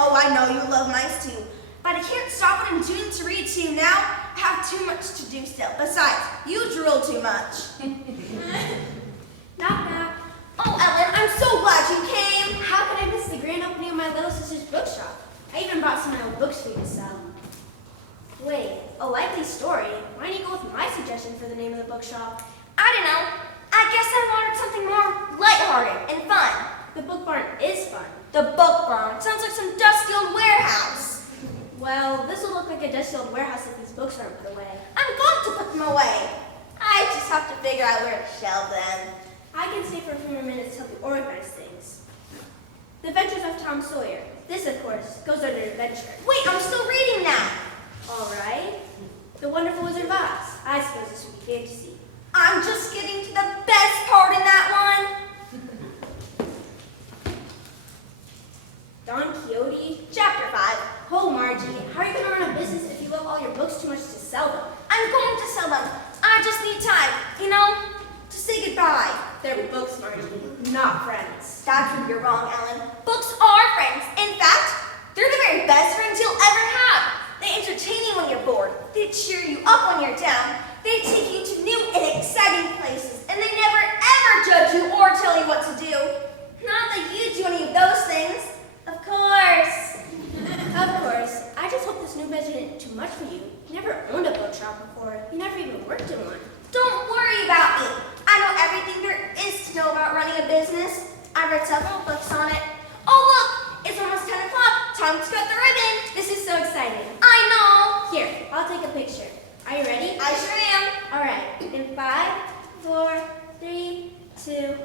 Oh, I know you love mice too, but I can't stop what I'm doing to read to you now. I have too much to do still. Besides, you drool too much. Knock, knock. Oh, Ellen, I'm so glad you came. How could I miss the grand opening of my little sister's bookshop? I even brought some of my old books for you to sell. Wait, a likely story? Why don't you go with my suggestion for the name of the bookshop? I don't know. I guess I wanted something more lighthearted and fun. The book barn is fun. The book barn sounds like some dusty old warehouse. Well, this will look like a dusty old warehouse if these books aren't put away. I'm going to put them away. I just have to figure out where to shelve them. I can stay for a few more minutes to help you organize things. The Adventures of Tom Sawyer. This, of course, goes under adventure. Wait, I'm still reading that. All right. The Wonderful Wizard of Oz. I suppose this would be fantasy. I'm just getting to the best part in that one. Don Quixote. Chapter 5. Oh, Margie, how are you going to run a business if you love all your books too much to sell them? I'm going to sell them. I just need time, to say goodbye. They're books, Margie, not friends. That's where you're wrong, Ellen. Books are friends. In fact, they're the very best friends you'll ever have. They entertain you when you're bored. They cheer you up when you're down. They take you to new and exciting places, and they never ever judge you or tell you what to do. Not that you do any of those things. Of course. Of course. I just hope this new business isn't too much for you. You never owned a bookshop before. You never even worked in one. Don't worry about me. I know everything there is to know about running a business. I've read several books on it. Oh, look! It's almost 10 o'clock. Time to cut the ribbon. This is so exciting. I know. Here, I'll take a picture. Are you ready? I sure am. All right. In 5, 4, 3, 2...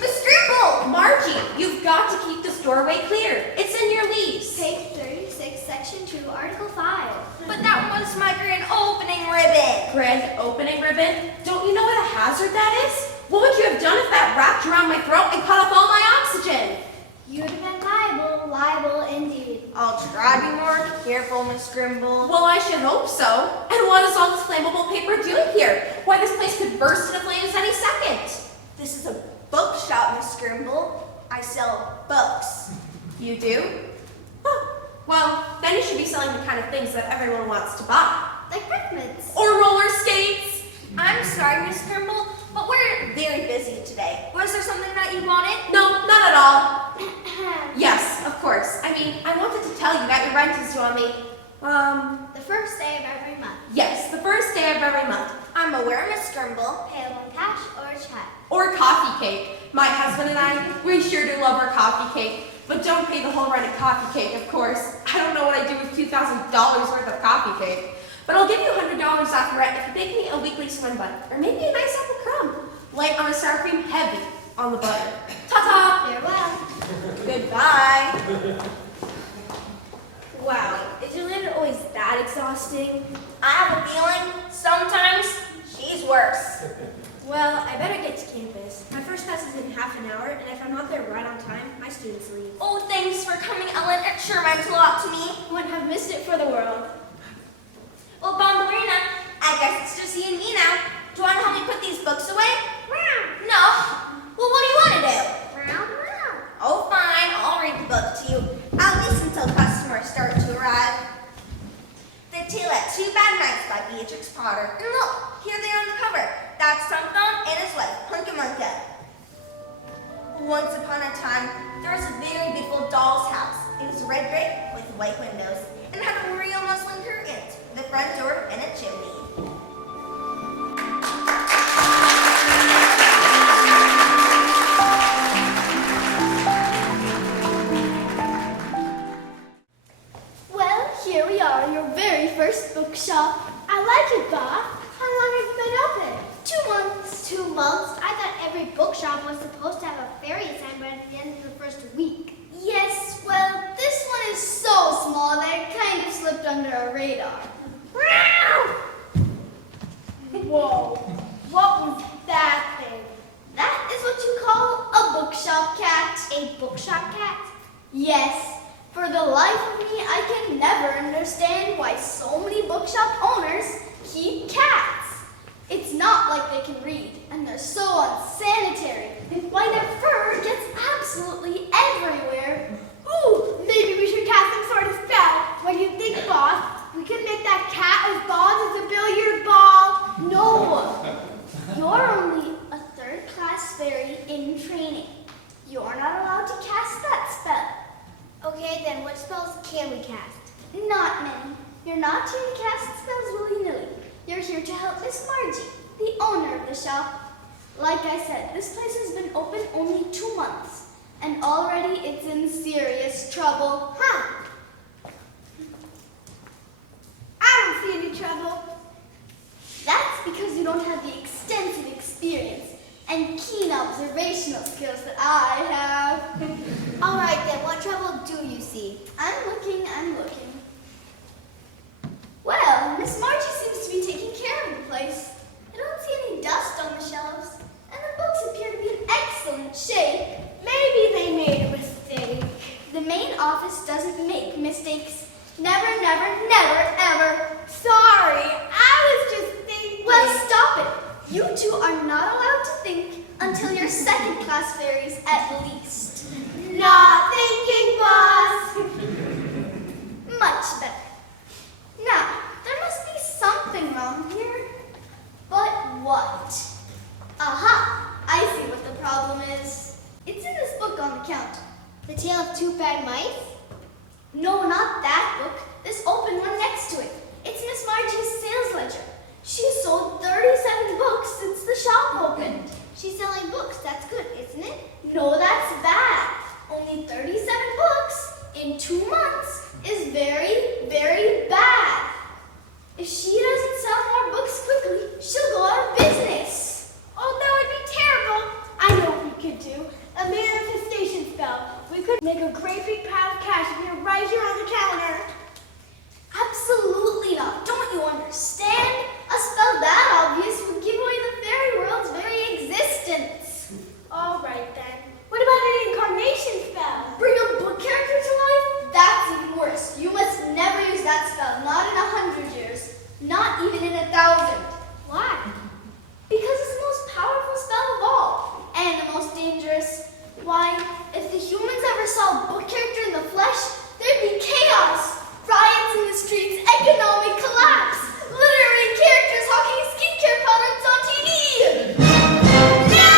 Miss Scrimble! Margie, you've got to keep this doorway clear. It's in your lease. Page 36, Section 2, Article 5. But that was my grand opening ribbon. Grand opening ribbon? Don't you know what a hazard that is? What would you have done if that wrapped around my throat and cut off all my oxygen? You would have been liable indeed. I'll try to be more careful, Miss Scrimble. Well, I should hope so. And what is all this flammable paper doing here? Why, this place could burst into flames any second. This is a bookshop, Miss Scrimble. I sell books. You do? Huh. Well, then you should be selling the kind of things that everyone wants to buy. Like Rickmans. Or roller skates. I'm sorry, Miss Scrimble, but we're very busy today. Was there something that you wanted? No, not at all. Yes, of course. I mean, I wanted to tell you that your rent is due on me. The first day of every month. Yes, the first day of every month. I'm aware, Miss Scrimble. Payable in cash or check. Or coffee cake. My husband and I, we sure do love our coffee cake. But don't pay the whole rent of coffee cake, of course. I don't know what I'd do with $2,000 worth of coffee cake. But I'll give you $100 off rent if you bake me a weekly swim bun. Or maybe a nice apple crumb. Light on the sour cream, heavy on the butter. Ta-ta! Farewell. Goodbye. Wow, is your landlord always that exhausting? I have a feeling sometimes she's worse. Well, I better get to campus. My first class is in half an hour, and if I'm not there right on time, my students leave. Oh, thanks for coming, Ellen. It sure meant a lot to me. Wouldn't have missed it for the world. Well, Bombalina, I guess it's just you and me now. Do you want to help me put these books away? No. Well, what do you want to do? Oh, fine. I'll read the book to you, at least until customers start to arrive. The Tale at Two Bad Nights by Beatrix Potter. And look, here they are on the cover. That's Tom Thumb and his wife, Punkamunka. Once upon a time, there was a very beautiful doll's house. It was red brick with white windows and had a real front door and a chimney. Well, here we are in your very first bookshop. I like it, Bob. How long have you been open? 2 months. 2 months? I thought every bookshop was supposed to have a fairy sign by the end of the first week. Yes, well, this one is so small that it kind of slipped under our radar. Whoa, what was that thing? That is what you call a bookshop cat. A bookshop cat? Yes. For the life of me, I can never understand why so many bookshop owners keep cats. It's not like they can read, and they're so unsanitary, and why their fur gets absolutely everywhere. Ooh, maybe we should cast some sort of spell. What do you think, boss? We can make that cat as bald as a billiard ball. No, you're only a third-class fairy in training. You're not allowed to cast that spell. Okay, then what spells can we cast? Not many. You're not here to cast spells willy-nilly. You're here to help Miss Margie, the owner of the shop. Like I said, this place has been open only 2 months, and already it's in serious trouble. Huh? I don't see any trouble. That's because you don't have the extensive experience and keen observational skills that I have. All right, then, what trouble do you see? I'm looking. Well, Miss Margie seems to be taking care of the place. I don't see any dust on the shelves, and the books appear to be in excellent shape. Maybe they made a mistake. The main office doesn't make mistakes. Never, ever. Sorry, I was just thinking. Well, stop it. You two are not allowed to think until you're second-class fairies at least. Not thinking, boss. Much better. Now, there must be something wrong here. But what? Aha! I see what the problem is. It's in this book on the counter. The Tale of Two Bad Mice? No, not that book. This open one next to it. It's Miss Margie's sales ledger. She's sold 37 books since the shop opened. She's selling books. That's good, isn't it? No, that's bad. Only 37 books in 2 months is very, very bad. If she doesn't sell more books quickly, she'll go out of business. Oh, that would be terrible. I know what we could do. A manifestation spell. We could make a great big pile of cash appear right here on the counter. Absolutely not. Don't you understand? A spell that obvious would give away the fairy world's very existence. All right, then. What about an incarnation spell? Bring a book character to life? That's even worse. You must never use that spell. Not in 100 years. Not even in 1,000. Why? Because it's the most powerful spell of all. And the most dangerous. Why, if the humans ever saw a book character in the flesh, there'd be chaos. Riots in the streets, economic collapse. Literary characters hawking skincare products on TV. No!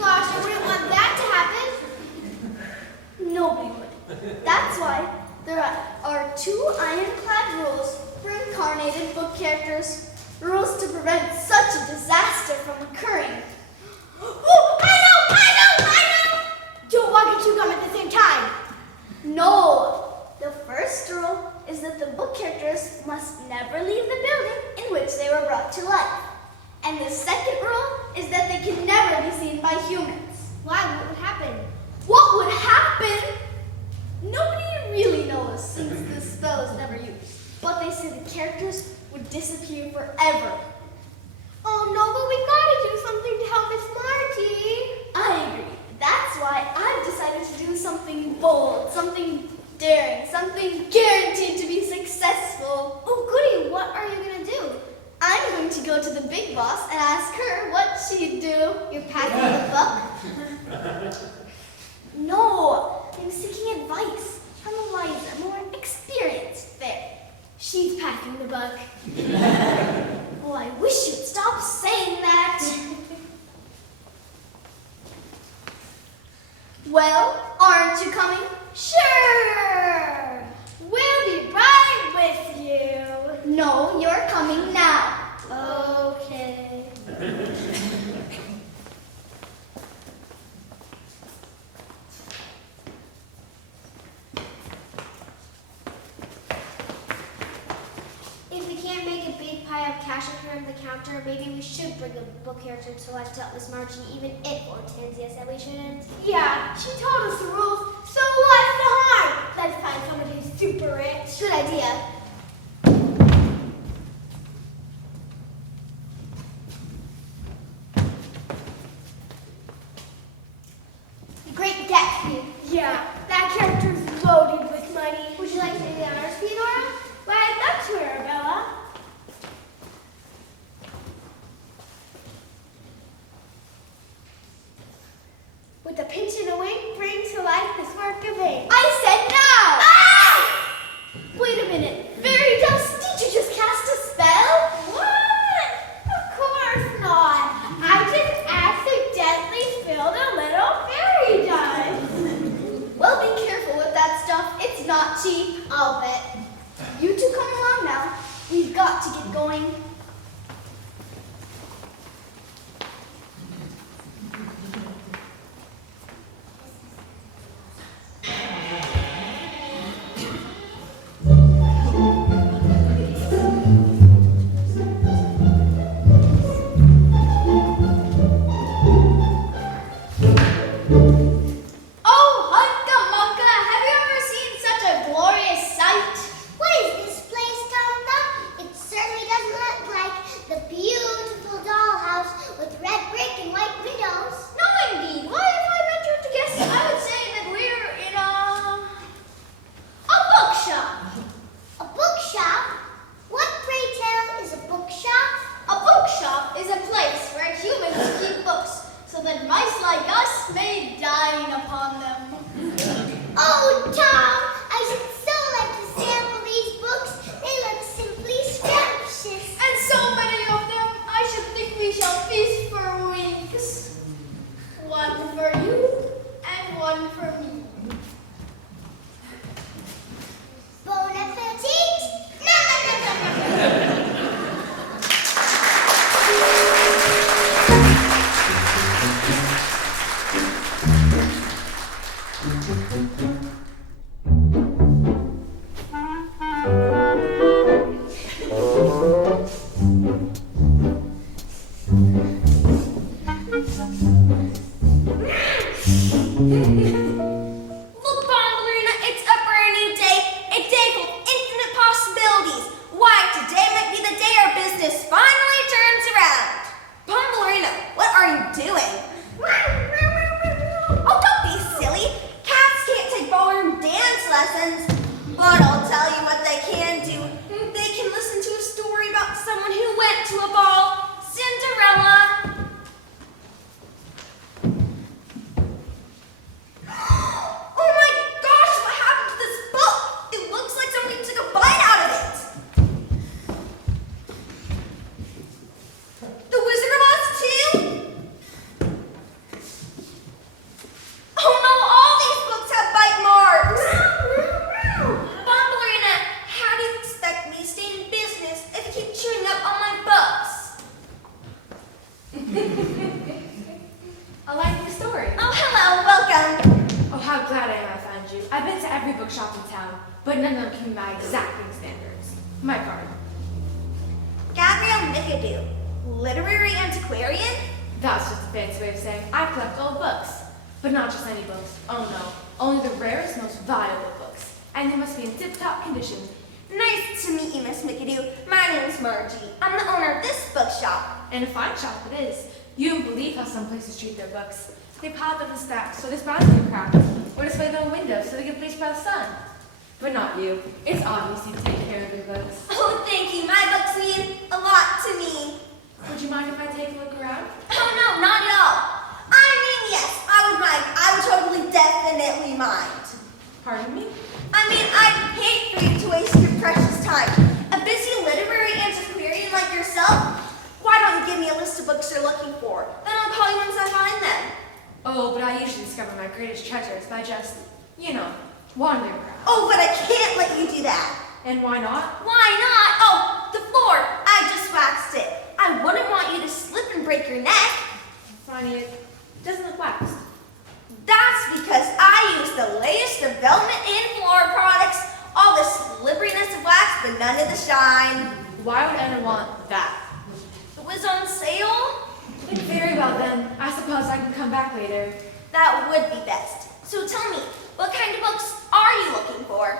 Gosh, I wouldn't want that to happen. Nobody would. That's why there are 2 ironclad rules for incarnated book characters. Rules to prevent such a disaster from occurring. Oh, I know! Don't walk and chew gum at the same time. No. The first rule is that the book characters must never leave the building in which they were brought to life. And the second rule is that they can never be seen by humans. Why? What would happen? What would happen? Nobody really knows since this spell is never used. But they say the characters would disappear forever. Oh no, but we gotta do something to help Miss Margie. I agree. That's why I've decided to do something bold, something daring, something guaranteed to be successful. Oh goody, what are you gonna do? I'm going to go to the big boss and ask her what she'd do. You're packing the book? No, I'm seeking advice from a wiser, more experienced fairy. She's packing the book. Oh, I wish you'd stop saying that. Well, aren't you coming? Sure. We'll be right I have cash up here on the counter. Maybe we should bring a book character to life to help Miss Margie, even if Hortensia said we shouldn't. Yeah, she told us the rules, so what's the harm? Let's find someone who's super rich. Good idea. The Great Gatsby. Yeah, that character's loaded with money. Would you like to do the honors, Theodora? Why, I'd love to, Arabella. With a pinch and a wink, bring to life this work of ink. I said no! Ah! Wait a minute. Fairy dust, did you just cast a spell? What? Of course not. I just accidentally spilled a little fairy dust. Well, be careful with that stuff. It's not cheap, I'll bet. You two come along now. We've got to get going. Oh, Hunka Munka, have you ever seen such a glorious sight? What is this place, Tonka? It certainly doesn't look like the beautiful dollhouse with red brick and white windows. No, indeed. Why, if I ventured to guess, I would say that we're in a bookshop. A bookshop? What, pray tell, is a bookshop? A bookshop is a place where humans keep books, so that mice like us may dine upon them. Oh, Tom, I should so like to sample these books. They look simply scrumptious. And so many of them, I should think we shall feast for weeks. One for you, and one for me. Bon appetit! No, no, no, no, no. Look, Bombalina, it's a brand new day. A day full of infinite possibilities. Why, today might be the day our business finally turns around. Bombalina, what are you doing? Oh, don't be silly. Cats can't take ballroom dance lessons. But I'll tell you what they can do. They can listen to a story about someone who went to a ball. Cinderella. Oh my gosh, what happened to this book? It looks like somebody took a bite out of it. The Wizard of Oz too? Oh no, all these books have bite marks. Bombalina, how do you expect me to stay in business if you keep chewing up on my books? I like the story. Oh, hello, welcome. Oh, how glad I am I found you. I've been to every bookshop in town, but none of them can meet my exacting standards. My card. Gabrielle McAdoo, literary antiquarian? That's just a fancy way of saying I collect old books. But not just any books. Oh no. Only the rarest, most valuable books. And they must be in tip-top condition. Nice to meet you, Miss McAdoo. My name's Margie. I'm the owner of this bookshop. And a fine shop it is. You wouldn't believe how some places treat their books. They pile them in stacks so their spines get cracked, or display them in windows so they get bleached by the sun. But not you. It's obvious you take care of your books. Oh, thank you. My books mean a lot to me. Would you mind if I take a look around? Oh, no, not at all. I mean, yes, I would mind. I would totally, definitely mind. Pardon me? I mean, I'd hate for you to waste your precious time. A busy literary antiquarian like yourself? Why don't you give me a list of books you're looking for? Then I'll call you once I find them. Oh, but I usually discover my greatest treasures by just, wandering around. Oh, but I can't let you do that. And why not? Why not? Oh, the floor. I just waxed it. I wouldn't want you to slip and break your neck. Funny, it doesn't look waxed. That's because I use the latest development in floor products. All the slipperiness of wax, but none of the shine. Why would Anna want that? It was on sale? Very well then. I suppose I can come back later. That would be best. So tell me, what kind of books are you looking for?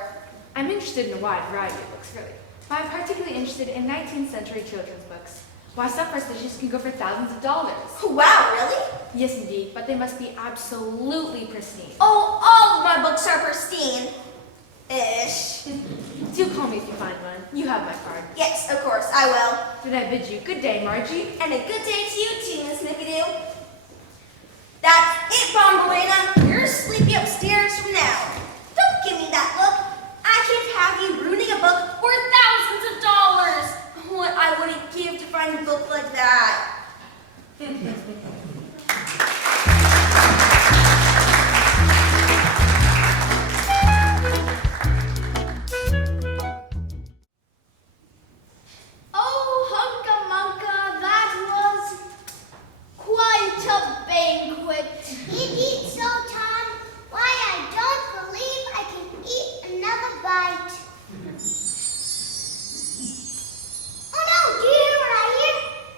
I'm interested in a wide variety of books, really. But I'm particularly interested in 19th century children's books. Why, some first issues can go for thousands of dollars. Wow, really? Yes, indeed, but they must be absolutely pristine. Oh, all of my books are pristine. Ish. Do call me if you find one. You have my card. Yes, of course, I will. Then I bid you good day, Margie. And a good day to you too, Miss McAdoo. That's it, Bombalina. You're sleepy upstairs from now. Don't give me that look. I can't have you ruining a book for thousands of dollars. What I wouldn't give to find a book like that. Oh, Hunka Munka, that was quite a banquet. Indeed so, Tom. Why, I don't believe I can eat another bite. Oh no, do you hear what I hear?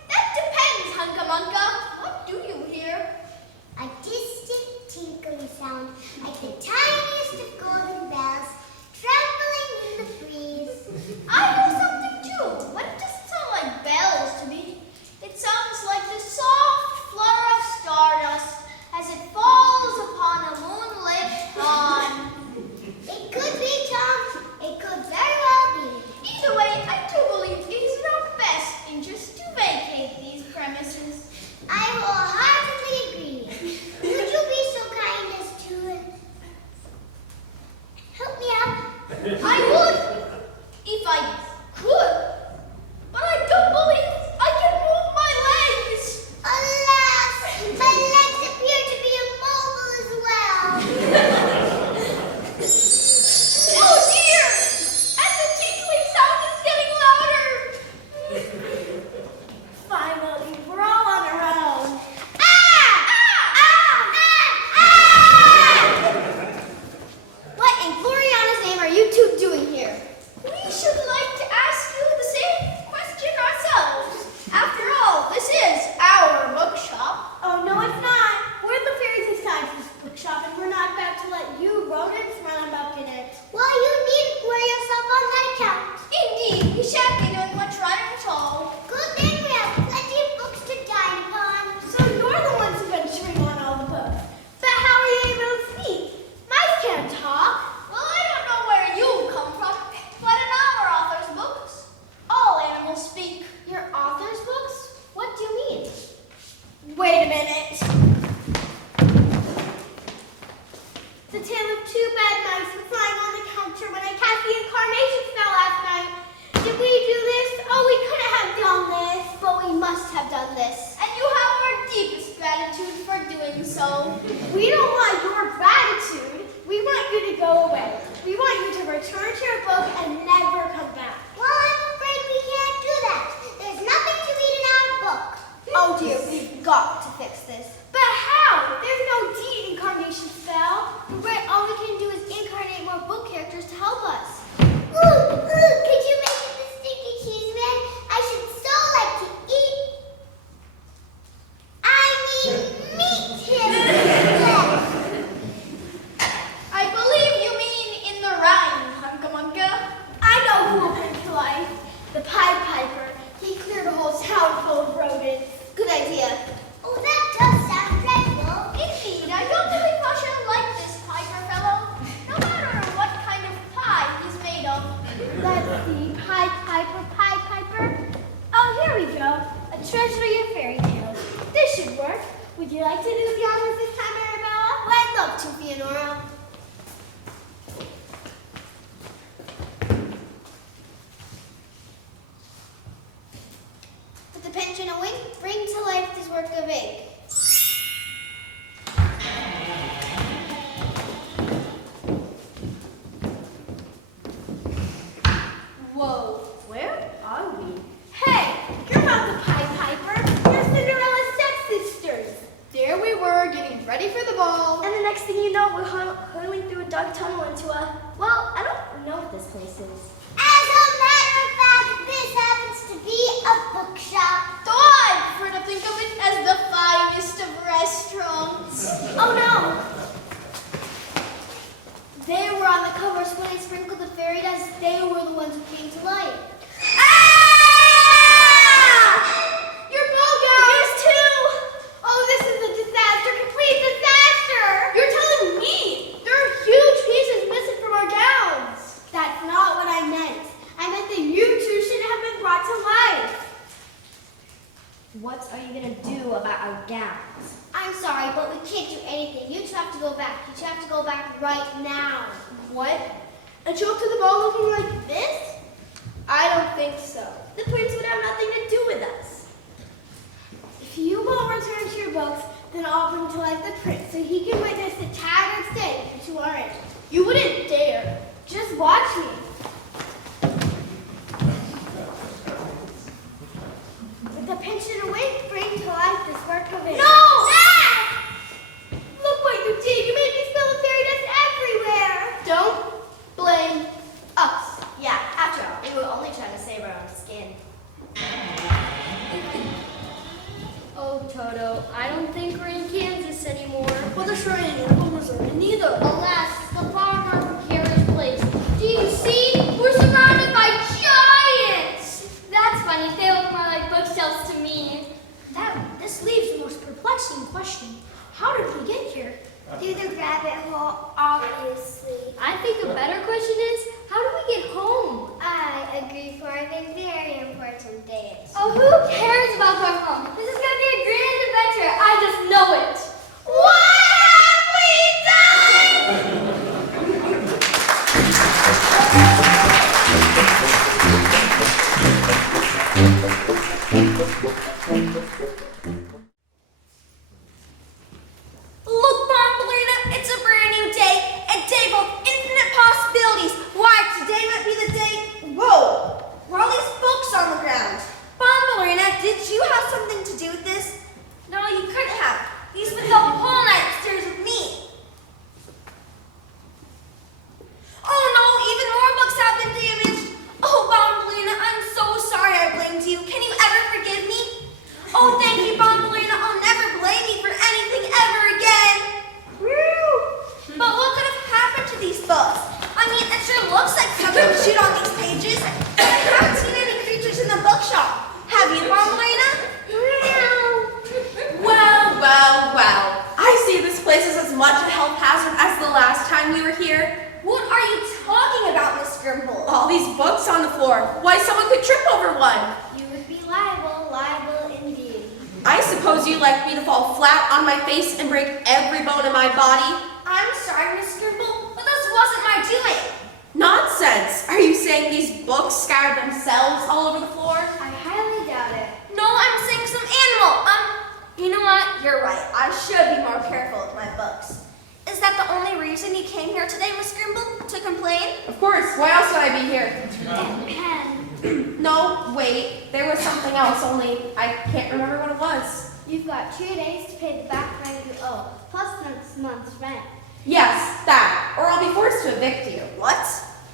That depends, Hunka Munka. What do you hear? A distant tinkling sound, like the tiniest of golden bells, trembling in the breeze. I hear something too, but it doesn't sound like bells to me. It sounds like the soft flutter of stardust as it falls upon a moonlit pond. It could be, Tom. It could very well be. Either way, I do believe it is in our best interest to vacate these premises. I wholeheartedly agree. Would you be so kind as to help me out? I would, if I could, but I don't believe I can move my legs. Alas, my legs appear to be immobile as well. Oh dear! And the tinkling sound is getting louder. Finally, we're all on our own. What in Gloriana's name are you two doing here? We should like to ask you the same question ourselves. After all, this is our bookshop. Oh, no, it's not. We're the Fairies and Sciences Bookshop, and we're not about to let you rodents run amok in it. Well, you needn't worry yourself on that account. Indeed, we shan't be doing much running at all. Good thing we have plenty of books to dine upon. So you're the ones venturing on all the books. But how are you able to speak? Mice can't talk. Well, I don't know where you come from, but in our author's books, all animals speak. Your author's books? What do you mean? Wait a minute. The tale of two bad mice flying on the counter when I cast the incarnation spell last night. Did we do this? Oh, we couldn't have done this. But we must have done this. And you have our deepest gratitude for doing so. We don't want your gratitude. We want you to go away. We want you to return to your book and never come back. Well, I'm afraid we can't do that. There's nothing to read in our book. Oh dear, we've got to fix this. But how? There's no de-incarnation spell. All we can do is incarnate more book characters to help us. Ooh, could you make it the sticky cheese man? I should so like to eat. I mean, meet him. I believe you mean in the rhyme, Hunka Munka. I know who will bring to life. The Pied Piper. He cleared a whole town full of rodents. Good idea. Oh, that does sound dreadful. Indeed, I don't believe I shall like this Piper fellow, no matter what kind of pie he's made of. Let's see. Pied Piper, Pied Piper. Oh, here we go. A treasury of fairy tales. This should work. Would you like to do the honors this time, Arabella? Well, I'd love to, Theodora. Put the pinch in a wink, bring to life this work of ink. Whoa, where are we? Hey, you're not the Pied Piper. You're Cinderella's stepsisters. There we were, getting ready for the ball. And the next thing you know, we're hurtling through a dark tunnel into a, well, I don't know what this place is. As a matter of fact, this happens a bookshop. Oh, I prefer to think of it as the finest of restaurants. Oh no! They were on the covers when I sprinkled the fairy dust. They were the ones who came to life. Your ball gown! Yours too! Oh, this is a disaster! Complete disaster! You're telling me there are huge pieces missing from our gowns. That's not what I meant. I meant that you two should have been brought to life. What are you gonna do about our gowns? I'm sorry, but we can't do anything. You two have to go back. You two have to go back right now. What? And show up to the ball looking like this? I don't think so. The prince would have nothing to do with us. If you won't return to your books, then I'll bring to life the prince so he can witness the tattered state you two are in. You wouldn't dare. Just watch me. With the pinch and a wink, bring to life the spark of it. No! Ah! Look what you did! You made me spill the fairy dust everywhere! Don't blame us. Yeah, after all, we were only trying to save our own skin. Oh, Toto, I don't think we're in Kansas anymore. Well, the shrine and Missouri neither. Alas, the farmer from Kara's place. Do you see? We're surrounded by giants! That's funny, they look more like bookshelves to me. This leaves the most perplexing question. How did we get here? Through the rabbit hole, obviously. I think a better question is, how do we get home? I agree for a very important date. Oh, who cares about going home? This is gonna be a grand adventure, I just know it. Look, Bombalina, it's a brand new day, a day full of infinite possibilities. Why, today might be the day. Whoa, where are all these books on the ground? Bombalina, did you have something to do with this? No, you couldn't have. You spent the whole night upstairs with me. Oh no, even more books have been damaged. Oh, Bombalina, I'm so sorry I blamed you. Can you ever forgive me? Oh, thank you, Bombalina. I'll never blame you for anything ever again. But what could have happened to these books? I mean, it sure looks like something to shoot on these pages. But I haven't seen any creatures in the bookshop. Have you, Bombalina? Well. I see this place is as much a health hazard as the last time we were here. What are you talking about, Miss Grimble? All these books on the floor. Why, someone could trip over one. You would be liable indeed. I suppose you'd like me to fall flat on my face and break every bone in my body? I'm sorry, Miss Grimble, but this wasn't my doing. Nonsense! Are you saying these books scattered themselves all over the floor? I highly doubt it. No, I'm saying some animal. You know what? You're right. I should be more careful with my books. Is that the only reason you came here today, Miss Grimble? To complain? Of course, why else would I be here? Pen. No, wait, there was something else, only I can't remember what it was. You've got 2 days to pay the back rent you owe, plus next month's rent. Yes, that, or I'll be forced to evict you. What?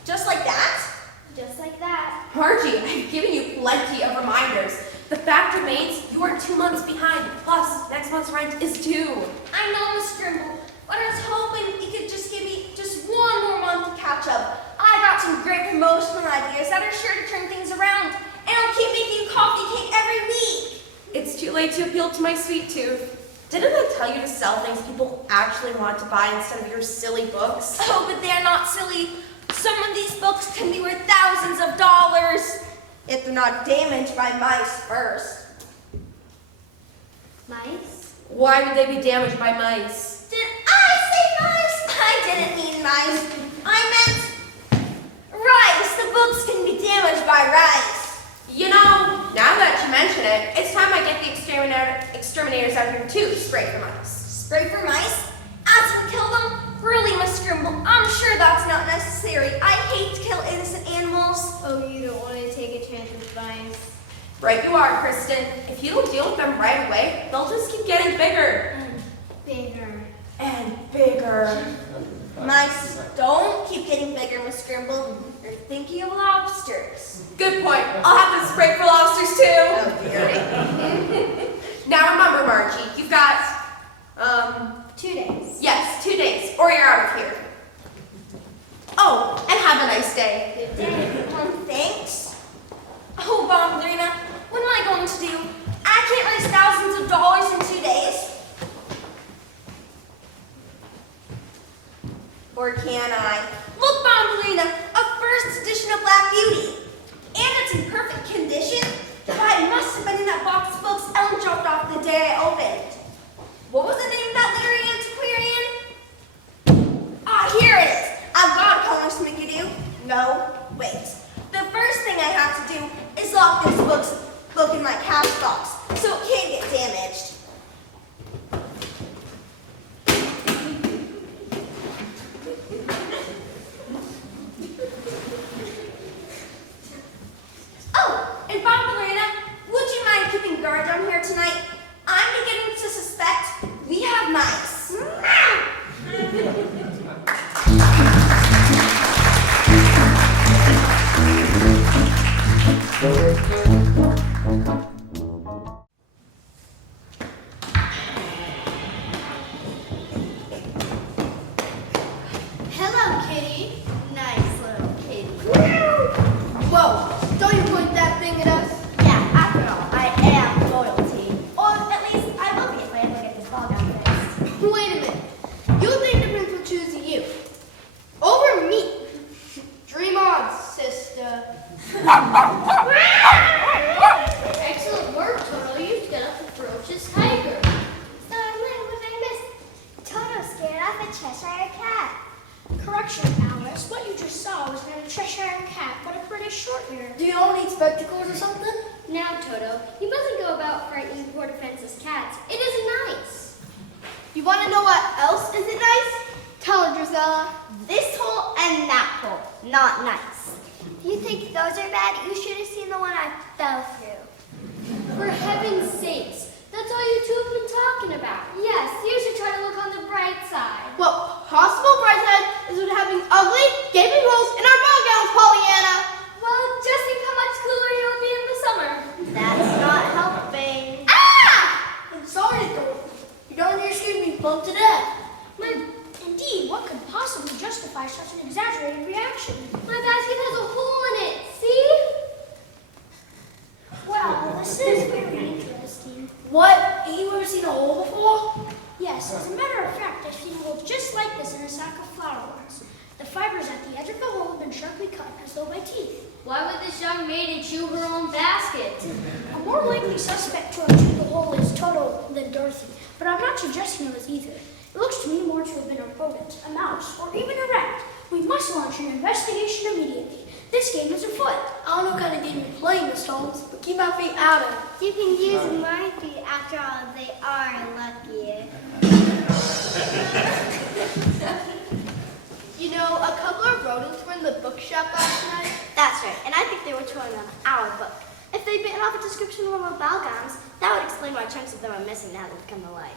Just like that? Just like that. Margie, I've given you plenty of reminders. The fact remains, you are 2 months behind, plus next month's rent is due. I know, Miss Grimble, but I was hoping you could just give me just one more month to catch up. I got some great promotional ideas that are sure to turn things around, and I'll keep making coffee cake every week. It's too late to appeal to my sweet tooth. Didn't I tell you to sell things people actually want to buy instead of your silly books? Oh, but they're not silly. Some of these books can be worth thousands of dollars if they're not damaged by mice first. Mice? Why would they be damaged by mice? Did I say mice? I didn't mean mice. I meant rice. The books can be damaged by rice. You know, now that you mention it, it's time I get the exterminators out here too to spray for mice. Spray for mice? As in kill them? Really, Miss Grimble, I'm sure that's not necessary. I hate to kill innocent animals. Oh, you don't want to take a chance with mice. Right you are, Kristen. If you don't deal with them right away, they'll just keep getting bigger. And bigger. And bigger. Mice don't keep getting bigger, Miss Scrimble. You're thinking of lobsters. Good point. I'll have this break for lobsters too. Oh dear. Now remember, Margie, you've got, 2 days. yes, 2 days, or you're out of here. Oh, and have a nice day. Thanks. Oh, Ballerina, what am I going to do? I can't raise thousands of dollars in 2 days. Or can I? Look, Ballerina, a first edition of Black Beauty. And it's in perfect condition. Why, it must have been in that box of books Ellen dropped off the day I opened. What was the name of that literary antiquarian? Ah, here it is. I've got a color to make you do. No, wait. The first thing I have to do is lock this book in my cash box so it can't get damaged. Oh, and Ballerina, would you mind keeping guard down here tonight? I'm beginning to suspect we have mice. Hello, kitty. Nice little kitty. Whoa, don't you point that thing at us? Yeah, after all, I am royalty. Or at least I will be if I ever get this ball down fixed. Wait a minute. You think the prince will choose you? Over me? Dream on, sister. Excellent work, Toto. You've got a ferocious tiger. What I missed? Toto scared off a Cheshire cat. Correction, Alice. What you just saw was not a Cheshire cat, but a pretty short ear. Do you all need spectacles or something? Now, Toto, you mustn't go about frightening poor defenseless cats. It isn't nice. You want to know what else isn't nice? Tell her, Drizella. This hole and that hole, not nice. You think those are bad? You should have seen the one I fell through. For heaven's sakes, that's all you two have been talking about. Yes, you should try to look on the bright side. What possible bright side is with having ugly, gaping holes in our ball gowns, Pollyanna? Well, just think how much cooler you'll be in the summer. That's not helping. I'm sorry, though. You don't understand me bumped to death. Indeed, what could possibly justify such an exaggerated reaction? My basket has a hole in it, see? Well, this is very interesting. What? Ain't you ever seen a hole before? Yes, as a matter of fact, I've seen a hole just like this in a sack of flour once. The fibers at the edge of the hole have been sharply cut as though by teeth. Why would this young maiden chew her own basket? A more likely suspect to have chewed the hole is Toto than Dorothy, but I'm not suggesting it was either. It looks to me more to have been a rodent, a mouse, or even a rat. We must launch an investigation immediately. This game is afoot. I don't know what kind of game you're playing, Miss Holmes, but keep my feet out of it. You can use my feet. After all, they are lucky. You know, a couple of rodents were in the bookshop last night. That's right, and I think they were chewing on our book. If they'd bitten off a description of our balgams, that would explain why chunks of them are missing now they've come to life.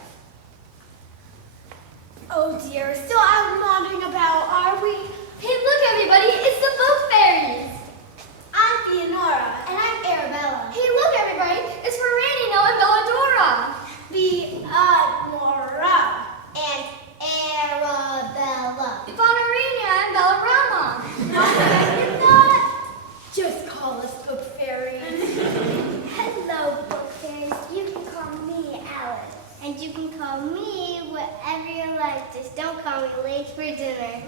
Oh dear, still out wandering about, are we? Hey, look everybody, it's the book fairies. I'm Theonora, and I'm Arabella. Hey, look everybody, it's Moreno and Belladora. Theonora and Arabella. Bonarina and Bellarama. Just call us book fairies. Hello, book fairies. You can call me Alice. And you can call me whatever you like. Just don't call me late for dinner.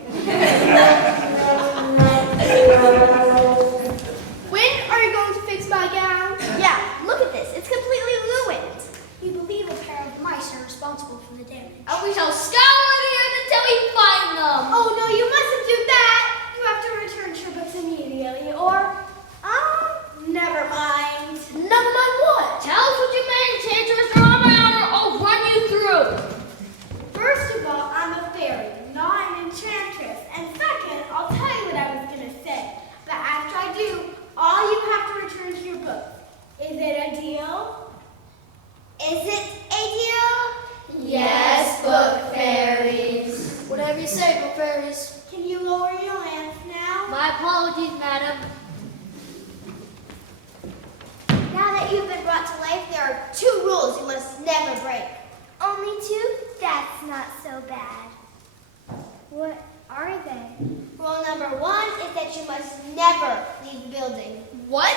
Apologies, madam. Now that you've been brought to life, there are 2 rules you must never break. Only 2? That's not so bad. What are they? Rule number 1 is that you must never leave the building. What?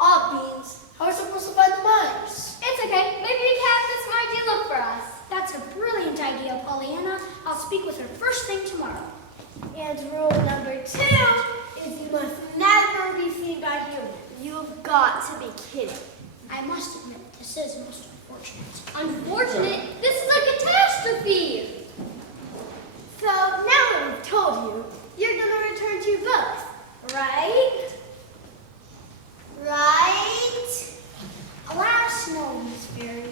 Odd beans. How are we supposed to find the mice? It's okay. Maybe the captain might do look for us. That's a brilliant idea, Pollyanna. I'll speak with her first thing tomorrow. And rule number 2 is you must never be seen by humans. You've got to be kidding. I must admit, this is most unfortunate. Unfortunate. This is a catastrophe. So now that we've told you, you're going to return to your books, right? Right? Alas, no, Miss Fairy.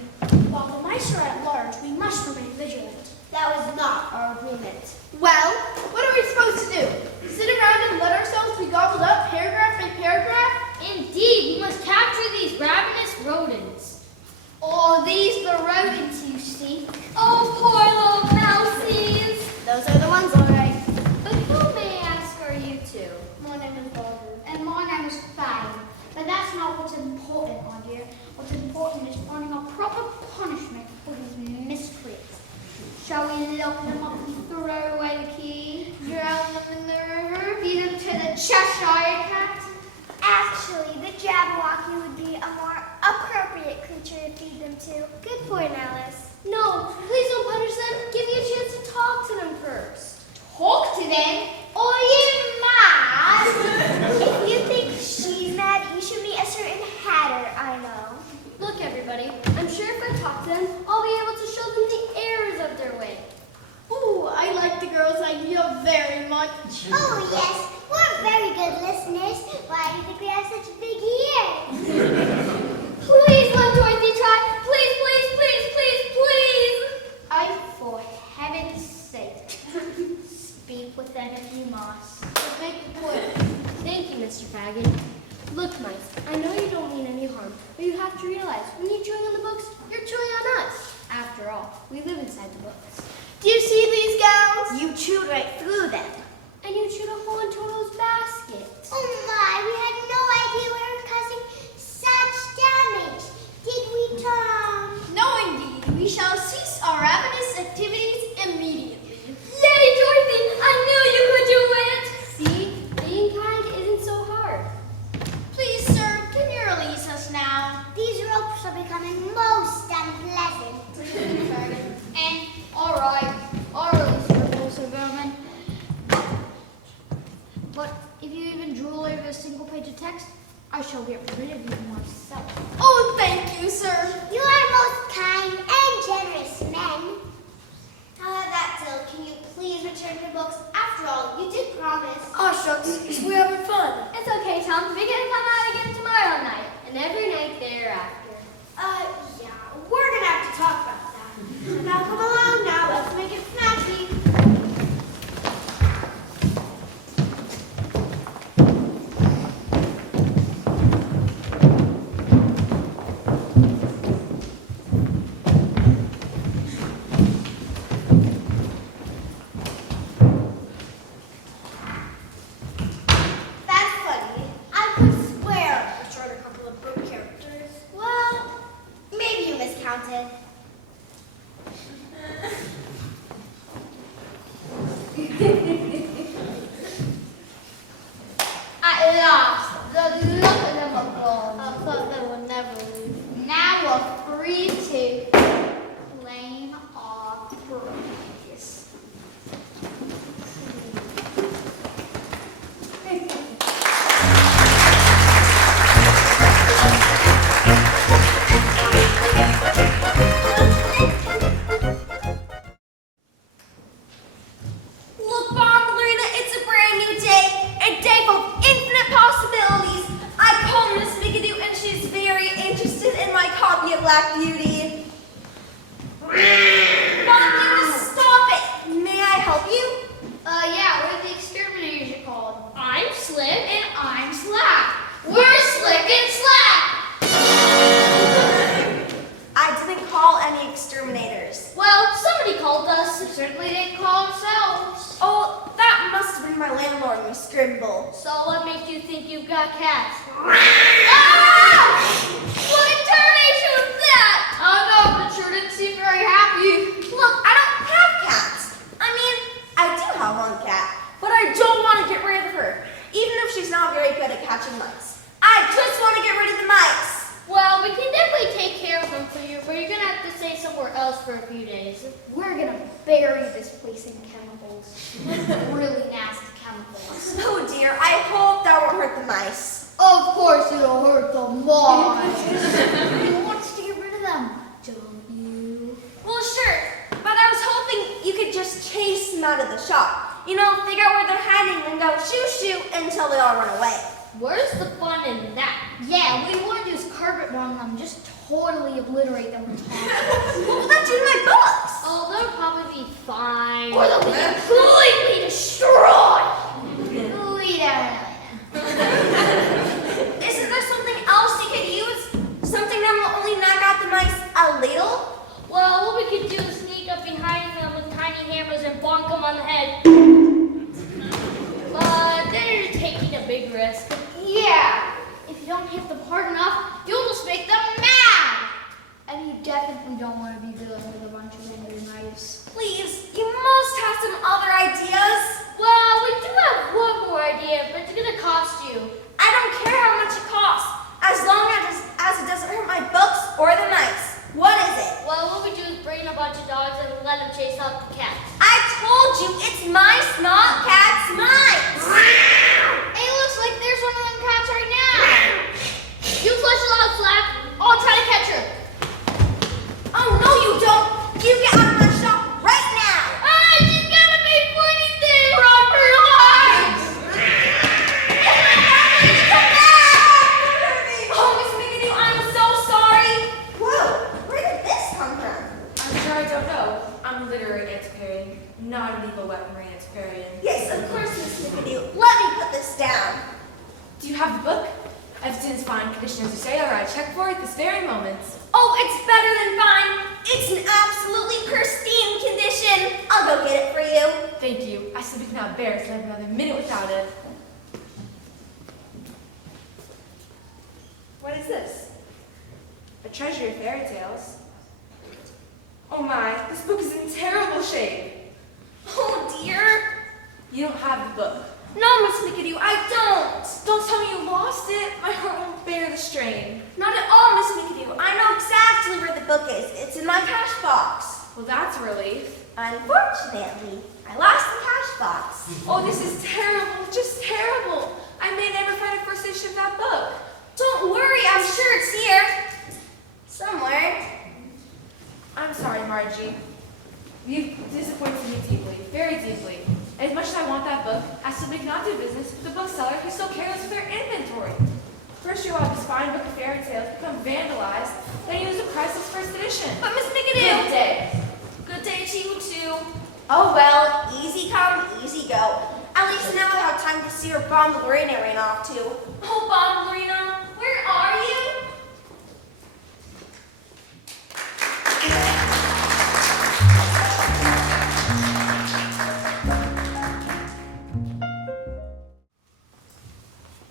While the mice are at large, we must remain vigilant. That was not our agreement. Well, what are we supposed to do? Sit around and let ourselves be gobbled up paragraph by paragraph? Indeed, we must capture these ravenous rodents. Oh, these the rodents you seek. Oh, poor little mousies. Those are the ones, all right. But who, may I ask, are you two? My name is Barbara. And my name is Fang. But that's not what's important, my dear. What's important is finding a proper punishment for these miscreants. Shall we lock them up and throw away the key? Drown them in the river? Feed them to the Cheshire Cat? Actually, the Jabberwocky would be a more appropriate creature to feed them to. Good point, Alice. No, please don't punish them. Give me a chance to talk to them first. Talk to them? Are you mad? If you think she's mad, you should meet a certain hatter I know. Look, everybody, I'm sure if I talk to them, I'll be able to show them the errors of their way. Ooh, I like the girl's idea very much. Oh, yes. We're very good listeners. Why do you think we have such big ears? Please let Dorothy try. Please, please, please, please, please. I, for heaven's sake, speak with them if you must. But make it quick. Thank you, Mr. Fagin. Look, mice, I know you don't mean any harm, but you have to realize when you're chewing on the books, you're chewing on us. After all, we live inside the books. Do you see these gowns? You chewed right through them. And you chewed a hole in Toto's basket. Oh my, we had no idea we were causing such damage. Did we, Tom? No, indeed. We shall cease our ravenous activities immediately. Yay, Dorothy! I knew you could do it! See, being kind isn't so hard. Please, sir, can you release us now? These ropes are becoming most unpleasant. And, all right, I'll release your repulsive vermin. But if you even drool over a single page of text, I shall get rid of you myself. Oh, thank you, sir. You are most kind and generous men. Now that settled, can you please return your books? After all, you did promise. Oh, shucks, we're having fun. It's okay, Tom. We're gonna come out again tomorrow night, and every night thereafter. Yeah, we're gonna have to talk about that. Now come along now, let's make it snappy. That's funny. I could swear I showed a couple of book characters. Well, maybe you miscounted. At last, the look of them are gone. I thought they would never leave. Now we're free to claim our prize. Look, Barbarina, it's a brand new day. A day full of infinite possibilities. I call Miss Bigadoo and she's very interested in my copy of Black Beauty. Barbarina, stop it. May I help you? Yeah, we're the exterminators you're called. I'm Slim, and I'm Slack. We're Slick and Slack. I didn't call any exterminators. Well, somebody called us. They certainly didn't call themselves. Oh, that must have been my landlord, Miss Grimble. So what makes you think you've got cats. Ah! What a tarnation was that? I don't know, but sure didn't seem very happy. Look, I don't have cats. I mean, I do have one cat, but I don't want to get rid of her, even if she's not very good at catching mice. I just want to get rid of the mice. Well, we can definitely take care of them for you, but you're gonna have to stay somewhere else for a few days. We're gonna bury this place in chemicals. Really nasty chemicals. Oh dear, I hope that won't hurt the mice. Of course it'll hurt the mice. You want us to get rid of them, don't you? Well, sure, but I was hoping you could just chase them out of the shop. You know, figure out where they're hiding and go shoo-shoo until they all run away. Where's the fun in that? Yeah, we want to use carpet bomb them, just totally obliterate them with tops. What will that do to my books? Oh, they'll probably be fine. Or they'll be completely destroyed. We don't Isn't there something else you could use? Something that will only knock out the mice a little? Well, what we could do is sneak up behind them with tiny hammers and bonk them on the head. But they're taking a big risk. Yeah, if you don't hit them hard enough, you'll just make them mad. And you definitely don't want to be dealing with a bunch of angry mice. Please, you must have some other ideas. Well, we do have one more idea, but it's gonna cost you. I don't care how much it costs, as long as it doesn't hurt my books or the mice. What is it? Well, what we do is bring a bunch of dogs and let them chase out the cats. I told you, it's mice, not cats, mice. Hey, looks like there's one of them cats right now. You flush it out, Slap. I'll try to catch her. Oh, no, you don't. You get out of my shop right now. Ah, she's gotta be for anything. Run for your lives. Come back! Oh, Miss McAdoo, I'm so sorry. Whoa, where did this come from? I'm sure I don't know. I'm a literary antiquarian, not a legal weaponry antiquarian. Yes, of course, Miss McAdoo. Let me put this down. Do you have the book? Everything's fine condition as you say. I'll write a check for it this very moment. Oh, it's better than fine. It's in absolutely pristine condition. I'll go get it for you. Thank you. I simply cannot bear to live another minute without it. What is this? A treasury of fairy tales. Oh my, this book is in terrible shape. Oh, dear. You don't have the book. No, Miss McAdoo, I don't. Don't tell me you lost it. My heart won't bear the strain. Not at all, Miss McAdoo. I know exactly where the book is. It's in my cash box. Well, that's a relief. Unfortunately, I lost the cash box. Oh, this is terrible, just terrible. I may never find a first edition of that book. Don't worry, I'm sure it's here. Somewhere. I'm sorry, Margie. You've disappointed me deeply, very deeply. As much as I want that book, I simply cannot do business with a bookseller who's so careless with their inventory. First you have this fine book of fairy tales become vandalized, then you lose a priceless first edition. But Miss McAdoo. Good day. Good day to you too. Oh well, easy come, easy go. At least now I have time to see where Bomb Lorena ran off to. Oh, Bomb Lorena, where are you?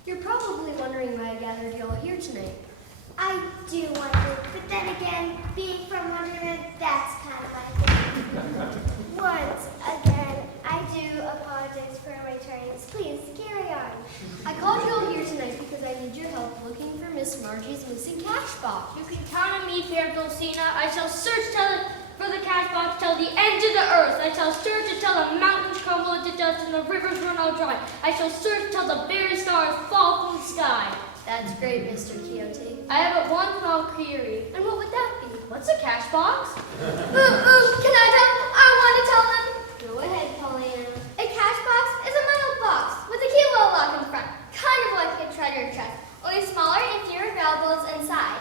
You're probably wondering why I gathered you all here tonight. I do wonder, but then again, being from Wonderland, that's kind of my thing. Once again, I do apologize for my turns. Please, carry on. I called you all here tonight because I need your help looking for Miss Margie's missing cash box. You can count on me, Fair Dulcina. I shall search for the cash box till the end of the earth. I shall search until the mountains crumble into dust and the rivers run all dry. I shall search till the very stars fall from the sky. That's great, Mr. Quixote. I have but one small query. And what would that be? What's a cash box? Can I tell? I want to tell them. Go ahead, Paulina. A cash box is a metal box with a cute little lock in front, kind of like a treasure chest, only smaller and fewer valuables inside.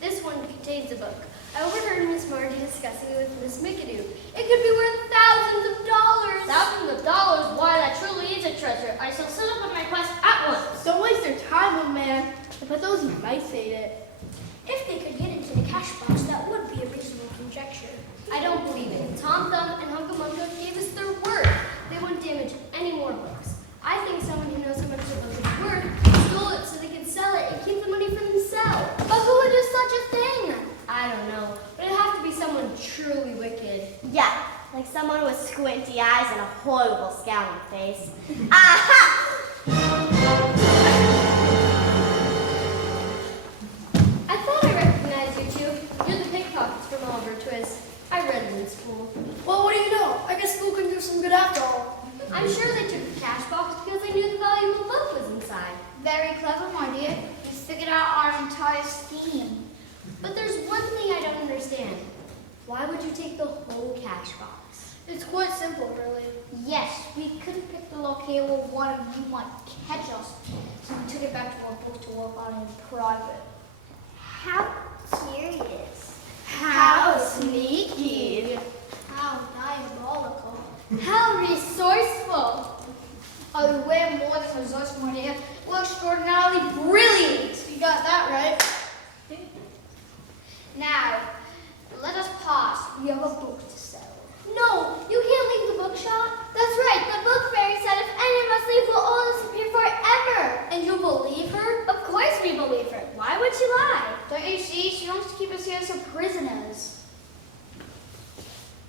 This one contains a book. I overheard Miss Margie discussing it with Miss McAdoo. It could be worth thousands of dollars. Thousands of dollars? Why, that truly is a treasure. I shall set up on my quest at once. Don't waste your time, old man. I bet those mice ate it. If they could get into the cash box, that would be a reasonable conjecture. I don't believe it. Tom Thumb and Hunka Munka gave us their word. They wouldn't damage any more books. I think someone who knows how much the book is worth someone with squinty eyes and a horrible scowling face. Aha! I thought I recognized you two. You're the pickpockets from Oliver Twist. I read them in school. Well, what do you know? I guess school can do some good after all. I'm sure they took the cash box because they knew the valuable book was inside. Very clever, my dear. You figured out our entire scheme. But there's one thing I don't understand. Why would you take the whole cash box? It's quite simple, really. Yes, we couldn't pick the location where one of you might catch us, so we took it back to our book to work on in private. How curious. How sneaky. How diabolical. How resourceful! Oh, we're more than resourceful, my dear. We're extraordinarily brilliant. You got that right. Now, let us pass. We have a book to sell. No, you can't leave the bookshop. That's right, the book fairy said if any of us leave, we'll all disappear forever. And you believe her? Of course we believe her. Why would she lie? Don't you see? She wants to keep us here as her prisoners.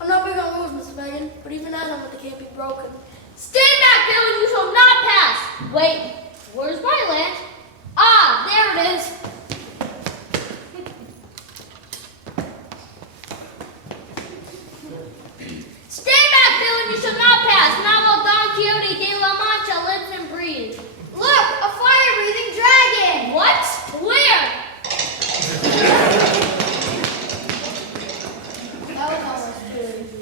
I'm not big on rules, Miss Megan, but even I know that they can't be broken. Stand back, Bill, and you shall not pass. Wait, where's my land? Ah, there it is. Stand back, Bill, and you shall not pass. Not while Don Quixote de la Mancha lives and breathes. Look, a fire-breathing dragon! What? Where? That was almost too easy.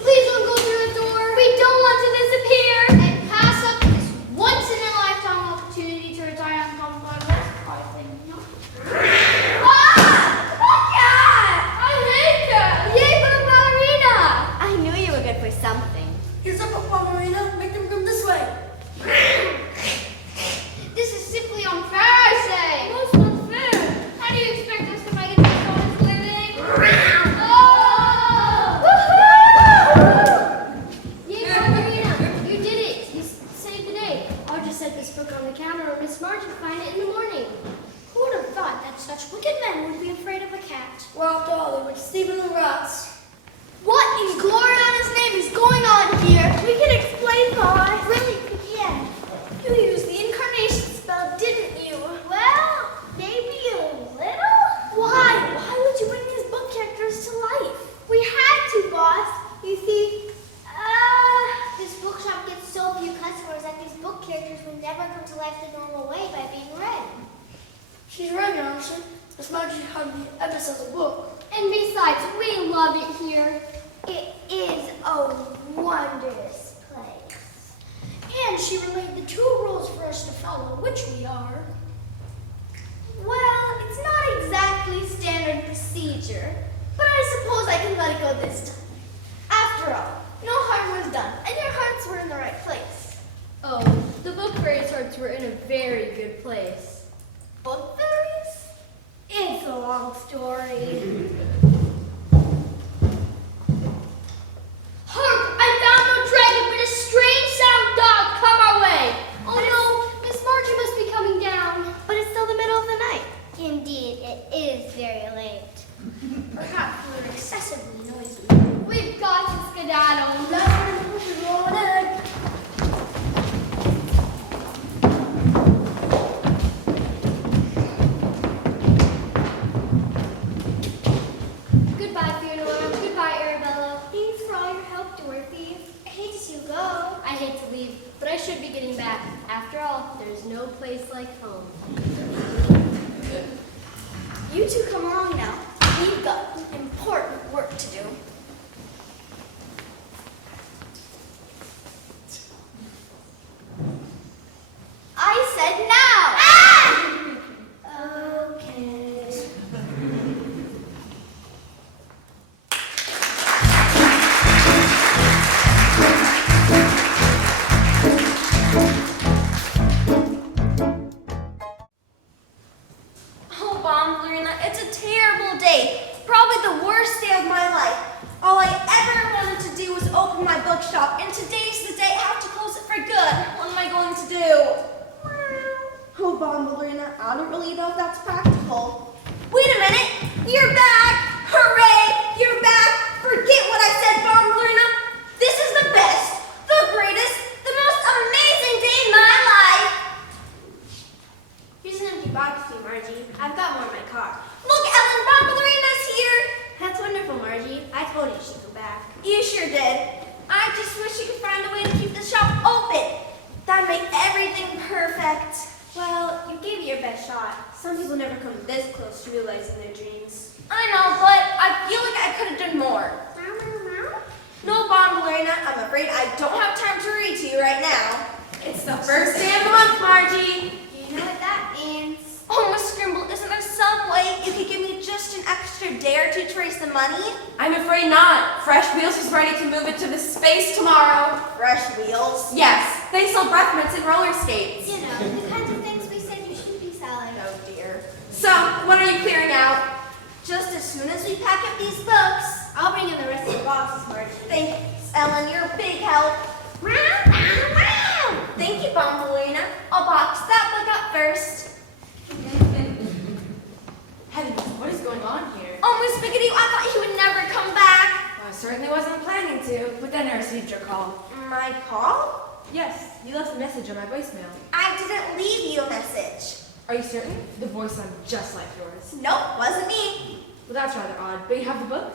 Please don't go through the door. We don't want to disappear. And pass up this once-in-a-lifetime opportunity to retire and come by rest car thing, you know? I hate that. Yay for the ballerina. I knew you were good for something. Here's up, Marina. Make them come this way. This is simply unfair, I say! Most unfair. How do you expect us to make it this honest living? Yay, ballerina. You did it. You saved the day. I'll just set this book on the counter or Miss March will find it in the morning. Who would have thought that such wicked men would be afraid of a cat? Well, after all, they were Stephen the Rats. What in Gloriana's name is going on here? We can explain why. Really begin. You used the incarnation spell, didn't you? Well, maybe a little? Why? Why would you bring these book characters to life? We had to, boss. You see, this bookshop gets so few customers that these book characters would never come to life the normal way by being read. She's right, Your Honor. This magic hardly ever sells a book. And besides, we love it here. It is a wondrous place. And she relayed the 2 rules for us to follow, which we are. Well, it's not exactly standard procedure, but I suppose I can let it go this time. After all, no harm was done, and your hearts were in the right place. Oh, the book fairy's hearts were in a very good place. Book fairies? It's a long story. Hark! I found no dragon, but a strange sound dog come our way. Oh no, Miss Margie must be coming down. But it's still the middle of the night. Indeed, it is very late. Perhaps we were excessively noisy. We've got to skedaddle. Goodbye, Fiona. Goodbye, Arabella. Thanks for all your help, Dorothy. I hate to see you go. I hate to leave, but I should be getting back. After all, there's no place like home. You two come along now. We've got important work to do. I said now! Okay. Oh, Ballerina, it's a terrible day. Probably the worst day of my life. All I ever wanted to do was open my bookshop, and today's the day I have to close it for good. What am I going to do? Oh, Ballerina, I don't really know if that's practical. Wait a minute! You're back! Hooray! You're back! Forget what I said, Ballerina! few boxes to you, Margie. I've got more in my car. Look, Ellen, Barbara's here. That's wonderful, Margie. I told you she'd go back. You sure did. I just wish you could find a way to keep the shop open. That'd make everything perfect. Well, you gave it your best shot. Some people never come this close to realizing their dreams. I know, but I feel like I could have done more. No, Bombalina, I'm afraid I don't have time to read to you right now. It's the first day of the month, Margie. You know what that means. Oh, Miss Scrimble, isn't there some way you could give me just an extra day or two to raise the money? I'm afraid not. Fresh Wheels is ready to move it to the space tomorrow. Fresh Wheels? Yes, they sell breath mints and roller skates. You know, the kinds of things we said you shouldn't be selling. Oh dear. So, when are you clearing out? Just as soon as we pack up these books. I'll bring in the rest of the boxes, Margie. Thanks, Ellen, you're a big help. Thank you, Bombalina. I'll box that book up first. Heavens, what is going on here? Oh, Miss Biggity, I thought you would never come back. Well, I certainly wasn't planning to, but then I received your call. My call? Yes, you left a message on my voicemail. I didn't leave you a message. Are you certain? The voice sounded just like yours. Nope, wasn't me. Well, that's rather odd, but you have the book?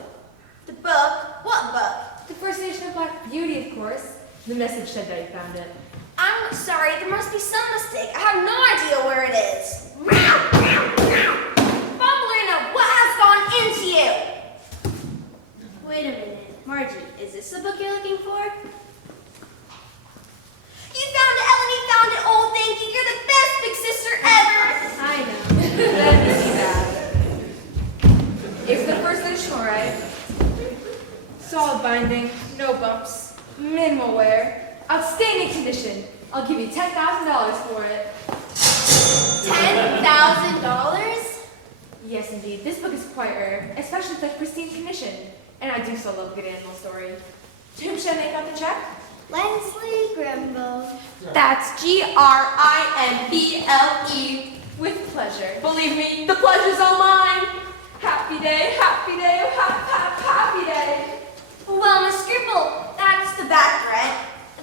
The book? What book? The First Nation of Black Beauty, of course. The message said that you found it. I'm sorry, there must be some mistake. I have no idea where it is. Bombalina, what has gone into you? Wait a minute. Margie, is this the book you're looking for? You found it, Ellen, you found it. Oh, thank you. You're the best big sister ever. I know. Let me see that. It's the first edition, all right. Solid binding, no bumps, minimal wear, outstanding condition. I'll give you $10,000 for it. $10,000? Yes, indeed. This book is quite rare, especially in such pristine condition. And I do so love a good animal story. To whom should I make out the check? Leslie Grimble. That's Grimble. With pleasure. Believe me, the pleasure's all mine. Happy day, oh, happy day. Well, Miss Scribble, that's the back rent.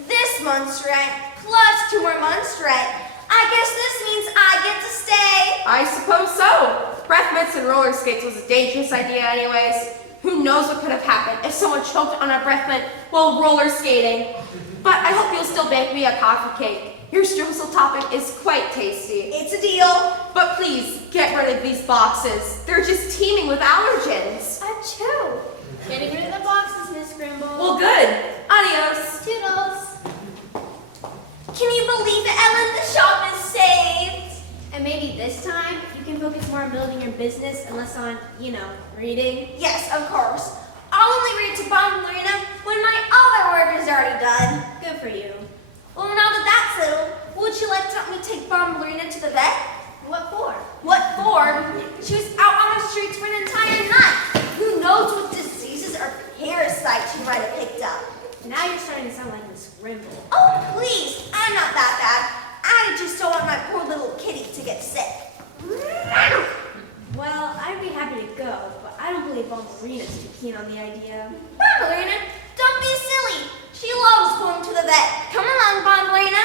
This month's rent, plus 2 more months' rent. I guess this means I get to stay. I suppose so. Breath mints and roller skates was a dangerous idea anyways. Who knows what could have happened if someone choked on a breath mint while roller skating. But I hope you'll still bake me a coffee cake. Your streusel topping is quite tasty. It's a deal. But please, get rid of these boxes. They're just teeming with allergens. Achoo. Getting rid of the boxes, Miss Grimble. Well, good. Adios. Toodles. Can you believe it, Ellen? The shop is saved. And maybe this time you can focus more on building your business and less on, reading. Yes, of course. I'll only read to Bombalina when my other work is already done. Good for you. Well, now that that's settled, would you like to help me take Bombalina to the vet? What for? What for? She was out on the streets for an entire night. Who knows what diseases or parasites she might have picked up? Now you're starting to sound like Miss Grimble. Oh, please, I'm not that bad. I just don't want my poor little kitty to get sick. Well, I'd be happy to go, but I don't believe Bombalina's too keen on the idea. Bombalina, don't be silly. She loves going to the vet. Come along, Bombalina.